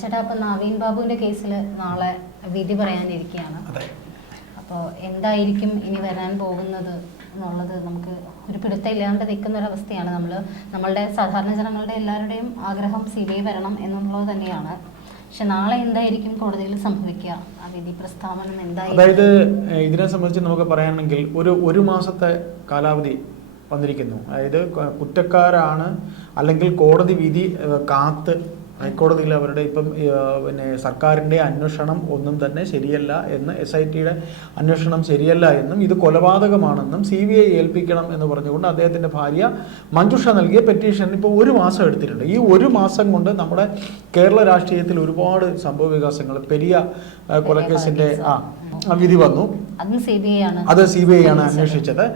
ചേട്ടാ അപ്പൊ നവീൻ ബാബുവിന്റെ കേസിൽ നാളെ വിധി പറയാനിരിക്കുകയാണ് അപ്പോൾ എന്തായിരിക്കും ഇനി വരാൻ പോകുന്നത് എന്നുള്ളത് നമുക്ക് ഒരു പിടുത്തമില്ലാണ്ട് നിൽക്കുന്ന ഒരു അവസ്ഥയാണ് നമ്മൾ നമ്മളുടെ സാധാരണ ജനങ്ങളുടെ എല്ലാവരുടെയും ആഗ്രഹം സി ബി ഐ വരണം എന്നുള്ളത് തന്നെയാണ്. പക്ഷെ നാളെ എന്തായിരിക്കും കോടതിയിൽ സംഭവിക്കുക? ആ വിധി പ്രസ്താവന എന്തായിരിക്കും? അതായത് ഇതിനെ സംബന്ധിച്ച് നമുക്ക് പറയുകയാണെങ്കിൽ ഒരു ഒരു മാസത്തെ കാലാവധി വന്നിരിക്കുന്നു. അതായത് കുറ്റക്കാരാണ് അല്ലെങ്കിൽ കോടതി വിധി കാത്ത് ഹൈക്കോടതിയിൽ അവരുടെ ഇപ്പം പിന്നെ സർക്കാരിന്റെ അന്വേഷണം ഒന്നും തന്നെ ശരിയല്ല എന്ന് എസ് ഐ ടിയുടെ അന്വേഷണം ശരിയല്ല എന്നും ഇത് കൊലപാതകമാണെന്നും സി ബി ഐ ഏൽപ്പിക്കണം എന്ന് പറഞ്ഞുകൊണ്ട് അദ്ദേഹത്തിന്റെ ഭാര്യ മഞ്ജുഷ നൽകിയ പെറ്റീഷൻ ഇപ്പോൾ ഒരു മാസം എടുത്തിട്ടുണ്ട്. ഈ ഒരു മാസം കൊണ്ട് നമ്മുടെ കേരള രാഷ്ട്രീയത്തിൽ ഒരുപാട് സംഭവ വികാസങ്ങൾ പെരിയ കൊലക്കേസിന്റെ ആ വിധി വന്നു. അതും സി ബി ഐ ആണ് അന്വേഷിച്ചത്.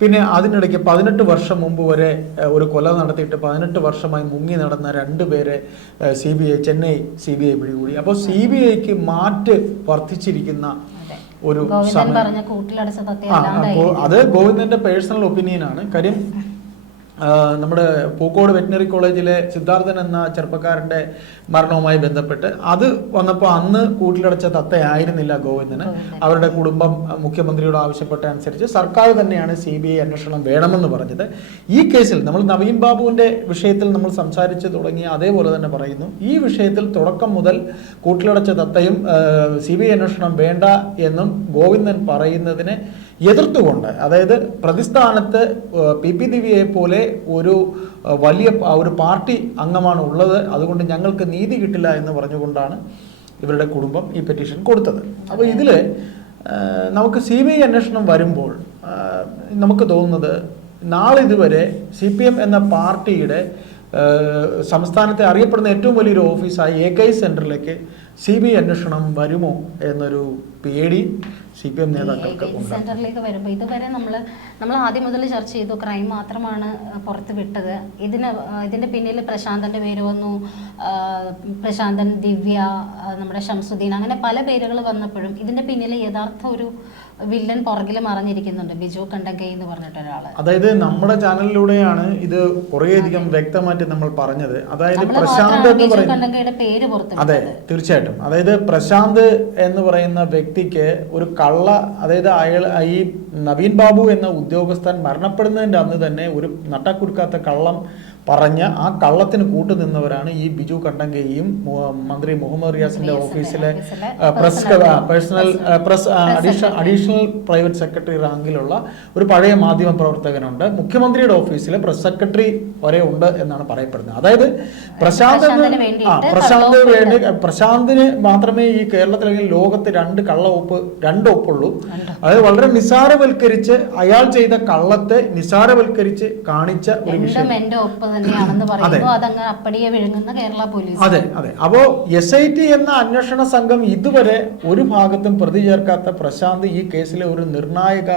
പിന്നെ അതിനിടയ്ക്ക് പതിനെട്ട് വർഷം മുമ്പ് വരെ ഒരു കൊല നടത്തിയിട്ട് പതിനെട്ട് വർഷമായി മുങ്ങി നടന്ന രണ്ടുപേരെ C B I Chennai C B I പിടികൂടി. അപ്പോൾ സി ബി ഐക്ക് മാറ്റ് വർദ്ധിച്ചിരിക്കുന്ന. ഒരു സമയം. അത് ഗോവിന്ദന്റെ പേഴ്സണൽ ഒപ്പീനിയൻ ആണ്. കാര്യം നമ്മുടെ പൂക്കോട് വെറ്റിനറി കോളേജിലെ സിദ്ധാർത്ഥൻ എന്ന ചെറുപ്പക്കാരന്റെ മരണവുമായി ബന്ധപ്പെട്ട് അത് വന്നപ്പോൾ അന്ന് കൂട്ടിലടച്ച തത്തയായിരുന്നില്ല ഗോവിന്ദന്. അവരുടെ കുടുംബം മുഖ്യമന്ത്രിയോട് ആവശ്യപ്പെട്ട അനുസരിച്ച് സർക്കാർ തന്നെയാണ് സി ബി ഐ അന്വേഷണം വേണമെന്ന് പറഞ്ഞത്. ഈ കേസിൽ നമ്മൾ നവീൻ ബാബുവിന്റെ വിഷയത്തിൽ നമ്മൾ സംസാരിച്ച് തുടങ്ങി അതേപോലെ തന്നെ പറയുന്നു. ഈ വിഷയത്തിൽ തുടക്കം മുതൽ കൂട്ടിലടച്ച തത്തയും സി ബി ഐ അന്വേഷണം വേണ്ട എന്നും ഗോവിന്ദൻ പറയുന്നതിനെ എതിർത്തുകൊണ്ട് അതായത് പ്രതിസ്ഥാനത്ത് പി പി ദിവ്യയെ പോലെ ഒരു വലിയ ഒരു പാർട്ടി അംഗമാണ് ഉള്ളത്. അതുകൊണ്ട് ഞങ്ങൾക്ക് നീതി കിട്ടില്ല എന്ന് പറഞ്ഞുകൊണ്ടാണ് ഇവരുടെ കുടുംബം ഈ പെറ്റീഷൻ കൊടുത്തത്. അപ്പോൾ ഇതിൽ നമുക്ക് സി ബി ഐ അന്വേഷണം വരുമ്പോൾ നമുക്ക് തോന്നുന്നത് നാളിതുവരെ സി പി എം എന്ന പാർട്ടിയുടെ സംസ്ഥാനത്തെ അറിയപ്പെടുന്ന ഏറ്റവും വലിയൊരു ഓഫീസായ എ കെ സെന്ററിലേക്ക് സി ബി ഐ അന്വേഷണം വരുമോ എന്നൊരു പേടി സി പി എം നേതാക്കൾക്ക് സെന്ററിലേക്ക് വരുമ്പോൾ ഇതുവരെ നമ്മൾ നമ്മൾ ആദ്യം മുതൽ ചർച്ച ചെയ്തു ക്രൈം മാത്രമാണ് പുറത്ത് വിട്ടത്. ഇതിന് ഇതിന്റെ പിന്നിൽ പ്രശാന്തന്റെ പേര് വന്നു പ്രശാന്തൻ ദിവ്യ നമ്മുടെ ഷംസുദ്ദീൻ അങ്ങനെ പല പേരുകൾ വന്നപ്പോഴും ഇതിന്റെ പിന്നിൽ യഥാർത്ഥ ഒരു വില്ലൻ പുറകിൽ മറിഞ്ഞിരിക്കുന്നുണ്ട്. ബിജു കണ്ടങ്കൈ എന്ന് പറഞ്ഞിട്ട് ഒരാൾ. അതായത് നമ്മുടെ ചാനലിലൂടെയാണ് ഇത് കുറേ അധികം വ്യക്തമായിട്ട് നമ്മൾ പറഞ്ഞത്. അതായത് പ്രശാന്ത് എന്ന് പറയുന്ന അതെ തീർച്ചയായിട്ടും. അതായത് പ്രശാന്ത് എന്ന് പറയുന്ന വ്യക്തിക്ക് ഒരു കള്ള അതായത് അയാൾ ഈ നവീൻ ബാബു എന്ന ഉദ്യോഗസ്ഥൻ മരണപ്പെടുന്നതിന്റെ അന്ന് തന്നെ ഒരു നട്ടക്കുരുക്കാത്ത കള്ളം പറഞ്ഞ ആ കള്ളത്തിന് കൂട്ടുനിന്നവരാണ് ഈ ബിജു കണ്ടങ്കയും മന്ത്രി മുഹമ്മദ് റിയാസിന്റെ ഓഫീസിലെ press personal press additional additional private secretary റാങ്കിലുള്ള ഒരു പഴയ മാധ്യമ പ്രവർത്തകനുണ്ട്. മുഖ്യമന്ത്രിയുടെ ഓഫീസിലെ പ്രസ് സെക്രട്ടറി വരെ ഉണ്ട് എന്നാണ് പറയപ്പെടുന്നത്. അതായത് പ്രശാന്ത് ആ പ്രശാന്ത് വേണ്ടി പ്രശാന്തിന് മാത്രമേ ഈ കേരളത്തിൽ അല്ലെങ്കിൽ ലോകത്ത് രണ്ട് കള്ള ഒപ്പ് രണ്ട് ഒപ്പുള്ളൂ. അതായത് വളരെ നിസാരവൽക്കരിച്ച് അയാൾ ചെയ്ത കള്ളത്തെ നിസാരവൽക്കരിച്ച് കാണിച്ച ഒരു വിഷയം. തന്നെയാണെന്ന് പറയുമ്പോൾ അതങ്ങ് അപ്പടിയെ വിഴുങ്ങുന്ന കേരള പോലീസ്. അതെ അതെ. അപ്പോ എസ് ഐ ടി എന്ന അന്വേഷണ സംഘം ഇതുവരെ ഒരു ഭാഗത്തും പ്രതി ചേർക്കാത്ത പ്രശാന്ത് ഈ കേസിലെ ഒരു നിർണായക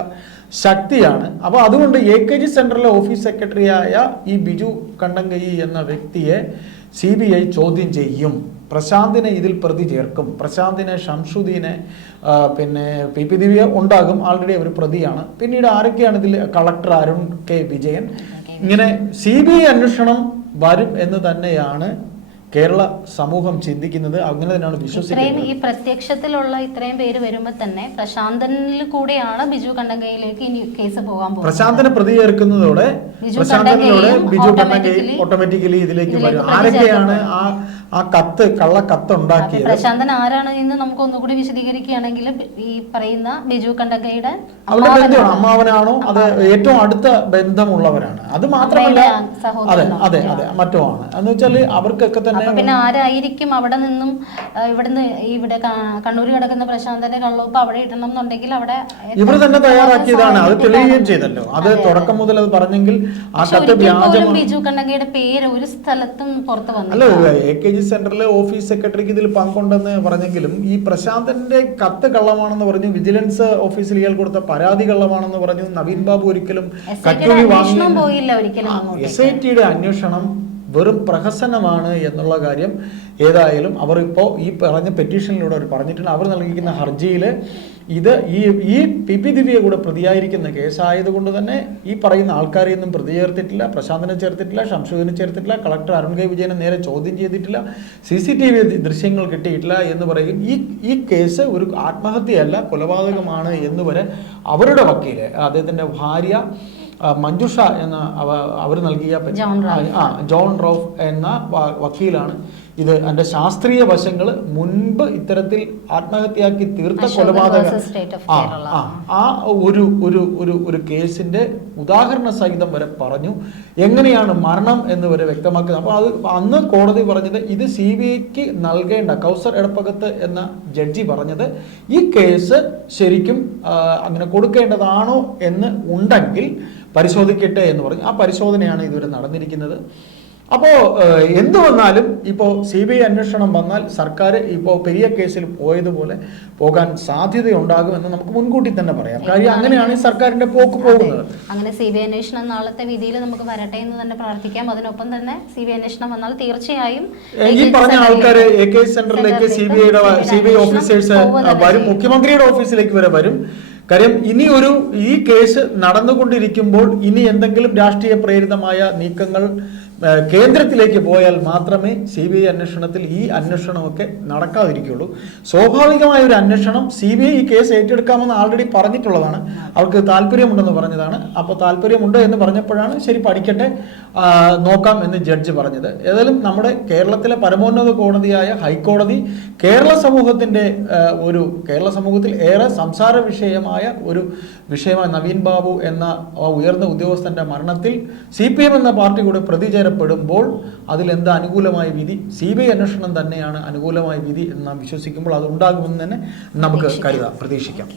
ശക്തിയാണ്. അപ്പോൾ അതുകൊണ്ട് എ കെ ജി സെന്ററിലെ ഓഫീസ് സെക്രട്ടറിയായ ഈ ബിജു കണ്ടങ്കയി എന്ന വ്യക്തിയെ സി ബി ഐ ചോദ്യം ചെയ്യും. പ്രശാന്തിനെ ഇതിൽ പ്രതി ചേർക്കും. പ്രശാന്തിനെ ഷംഷുദ്ദീനെ പിന്നെ പി പി ദിവ്യ ഉണ്ടാകും. ആൾറെഡി അവർ പ്രതിയാണ്. പിന്നീട് ആരൊക്കെയാണ് ഇതിൽ കളക്ടർ അരുൺ കെ വിജയൻ ഇങ്ങനെ സി ബി ഐ അന്വേഷണം വരും എന്ന് തന്നെയാണ് കേരള സമൂഹം ചിന്തിക്കുന്നത്. അങ്ങനെ തന്നെയാണ് ഇത്രയും വിശ്വസിക്കുന്നത് ഈ പ്രത്യക്ഷത്തിലുള്ള ഇത്രയും പേര് വരുമ്പോ തന്നെ പ്രശാന്തനിൽ കൂടെയാണ് ബിജു കണ്ടങ്കയിലേക്ക് ഇനി കേസ് പോകാൻ പോകുന്നത്. പ്രശാന്തനെ പ്രതി ചേർക്കുന്നതോടെ ബിജു പ്രശാന്തനിലൂടെ ബിജു കണ്ടങ്കയിൽ ഓട്ടോമാറ്റിക്കലി ഇതിലേക്ക് വരും. ആരൊക്കെയാണ് ആ ആ കത്ത് കള്ള കത്ത് ഉണ്ടാക്കിയത് പ്രശാന്തൻ ആരാണ് എന്ന് നമുക്ക് ഒന്നുകൂടി വിശദീകരിക്കുകയാണെങ്കിൽ ഈ പറയുന്ന ബിജു കണ്ടകയുടെ അവരുടെ ബന്ധമാണ് അമ്മാവനാണോ? അത് ഏറ്റവും അടുത്ത ബന്ധമുള്ളവരാണ്. അത് മാത്രമല്ല അതെ അതെ അതെ മറ്റോ ആണ് എന്ന് വെച്ചാൽ അവർക്കൊക്കെ തന്നെ പിന്നെ ആരായിരിക്കും അവിടെ നിന്നും ഇവിടുന്ന് ഇവിടെ കണ്ണൂർ കിടക്കുന്ന പ്രശാന്തന്റെ കള്ളോപ്പ് അവിടെ ഇടണം എന്നുണ്ടെങ്കിൽ അവിടെ ഇവർ തന്നെ തയ്യാറാക്കിയതാണ്. അത് തെളിയുകയും ചെയ്തല്ലോ. അത് തുടക്കം മുതൽ അത് പറഞ്ഞെങ്കിൽ ആ കത്ത് വ്യാജം ബിജു കണ്ടകയുടെ പേര് ഒരു സ്ഥലത്തും പുറത്ത് വന്നു അല്ല എ കെ ജി സെന്ററിലെ ഓഫീസ് സെക്രട്ടറിക്ക് ഇതിൽ പങ്കുണ്ടെന്ന് പറഞ്ഞെങ്കിലും ഈ പ്രശാന്തന്റെ കത്ത് കള്ളമാണെന്ന് പറഞ്ഞു വിജിലൻസ് ഓഫീസിൽ ഇയാൾ കൊടുത്ത പരാതി കള്ളമാണെന്ന് പറഞ്ഞു നവീൻ ബാബു ഒരിക്കലും കറ്റൂരി വാങ്ങി. എസ് ഐ ടിയുടെ അന്വേഷണം വെറും പ്രഹസനമാണ് എന്നുള്ള കാര്യം ഏതായാലും അവർ ഇപ്പോൾ ഈ പറഞ്ഞ പെറ്റീഷനിലൂടെ അവർ പറഞ്ഞിട്ടുണ്ട്. അവർ നൽകിയിരിക്കുന്ന ഹർജിയിൽ ഇത് ഈ ഈ പി പി ദിവ്യ കൂടെ പ്രതിയായിരിക്കുന്ന കേസായതുകൊണ്ട് തന്നെ ഈ പറയുന്ന ആൾക്കാരെയൊന്നും പ്രതി ചേർത്തിട്ടില്ല പ്രശാന്തനെ ചേർത്തിട്ടില്ല ഷംഷുദിനെ ചേർത്തിട്ടില്ല കളക്ടർ അരുൺ കെ വിജയനെ നേരെ ചോദ്യം ചെയ്തിട്ടില്ല സി സി ടി വി ദൃശ്യങ്ങൾ കിട്ടിയിട്ടില്ല എന്ന് പറയും. ഈ ഈ കേസ് ഒരു ആത്മഹത്യയല്ല കൊലപാതകമാണ് എന്ന് വരെ അവരുടെ വക്കീൽ അദ്ദേഹത്തിന്റെ ഭാര്യ മഞ്ജുഷ എന്ന അവർ നൽകിയ ആ ജോൺ റോഫ് എന്ന വക്കീലാണ്. ഇത് അതിന്റെ ശാസ്ത്രീയ വശങ്ങൾ മുൻപ് ഇത്തരത്തിൽ ആത്മഹത്യയാക്കി തീർത്ത കൊലപാതക ആ, ആ ഒരു ഒരു ഒരു ഒരു കേസിന്റെ ഉദാഹരണ സഹിതം വരെ പറഞ്ഞു. എങ്ങനെയാണ് മരണം എന്ന് വരെ വ്യക്തമാക്കുന്നത്. അപ്പോൾ അത് അന്ന് കോടതി പറഞ്ഞത് ഇത് സി ബി ഐക്ക് നൽകേണ്ട കൗസർ എടപ്പകത്ത് എന്ന ജഡ്ജി പറഞ്ഞത് ഈ കേസ് ശരിക്കും അങ്ങനെ കൊടുക്കേണ്ടതാണോ എന്ന് ഉണ്ടെങ്കിൽ പരിശോധിക്കട്ടെ എന്ന് പറഞ്ഞു. ആ പരിശോധനയാണ് ഇതുവരെ നടന്നിരിക്കുന്നത്. അപ്പോൾ എന്തു വന്നാലും ഇപ്പോൾ സി ബി ഐ അന്വേഷണം വന്നാൽ സർക്കാർ ഇപ്പോൾ പെരിയ കേസിൽ പോയതുപോലെ പോകാൻ സാധ്യതയുണ്ടാകുമെന്ന് നമുക്ക് മുൻകൂട്ടി തന്നെ പറയാം. കാര്യം അങ്ങനെയാണ് സർക്കാരിന്റെ പോക്ക് പോകുന്നത്. അങ്ങനെ സി ബി ഐ അന്വേഷണം നാളത്തെ വിധിയിൽ നമുക്ക് വരട്ടെ എന്ന് തന്നെ പ്രാർത്ഥിക്കാം. അതിനൊപ്പം തന്നെ സി ബി ഐ അന്വേഷണം വന്നാൽ തീർച്ചയായും ഈ പറഞ്ഞ ആൾക്കാർ എ കെ സെന്ററിലേക്ക് സി ബി ഐയുടെ സി ബി ഐ ഓഫീസേഴ്സ് വരും. മുഖ്യമന്ത്രിയുടെ ഓഫീസിലേക്ക് വരെ വരും. കാര്യം ഇനി ഒരു ഈ കേസ് നടന്നുകൊണ്ടിരിക്കുമ്പോൾ ഇനി എന്തെങ്കിലും രാഷ്ട്രീയ പ്രേരിതമായ നീക്കങ്ങൾ കേന്ദ്രത്തിലേക്ക് പോയാൽ മാത്രമേ സി ബി ഐ അന്വേഷണത്തിൽ ഈ അന്വേഷണമൊക്കെ നടക്കാതിരിക്കുള്ളൂ. സ്വാഭാവികമായ ഒരു അന്വേഷണം സി ബി ഐ ഈ കേസ് ഏറ്റെടുക്കാമെന്ന് ആൾറെഡി പറഞ്ഞിട്ടുള്ളതാണ്. അവർക്ക് താല്പര്യമുണ്ടെന്ന് പറഞ്ഞതാണ്. അപ്പോൾ താല്പര്യമുണ്ട് എന്ന് പറഞ്ഞപ്പോഴാണ് ശരി പഠിക്കട്ടെ നോക്കാം എന്ന് ജഡ്ജ് പറഞ്ഞത്. ഏതായാലും നമ്മുടെ കേരളത്തിലെ പരമോന്നത കോടതിയായ ഹൈക്കോടതി കേരള സമൂഹത്തിന്റെ ഒരു കേരള സമൂഹത്തിൽ ഏറെ സംസാര വിഷയമായ ഒരു വിഷയമായ നവീൻ ബാബു എന്ന ഉയർന്ന ഉദ്യോഗസ്ഥന്റെ മരണത്തിൽ സി പി എം എന്ന പാർട്ടി കൂടെ പ്രതിചേരപ്പെടുമ്പോൾ അതിലെന്താ അനുകൂലമായ വിധി? സി ബി ഐ അന്വേഷണം തന്നെയാണ് അനുകൂലമായ വിധി എന്ന് നാം വിശ്വസിക്കുമ്പോൾ അത് ഉണ്ടാകുമെന്ന് തന്നെ നമുക്ക് കരുതാം പ്രതീക്ഷിക്കാം.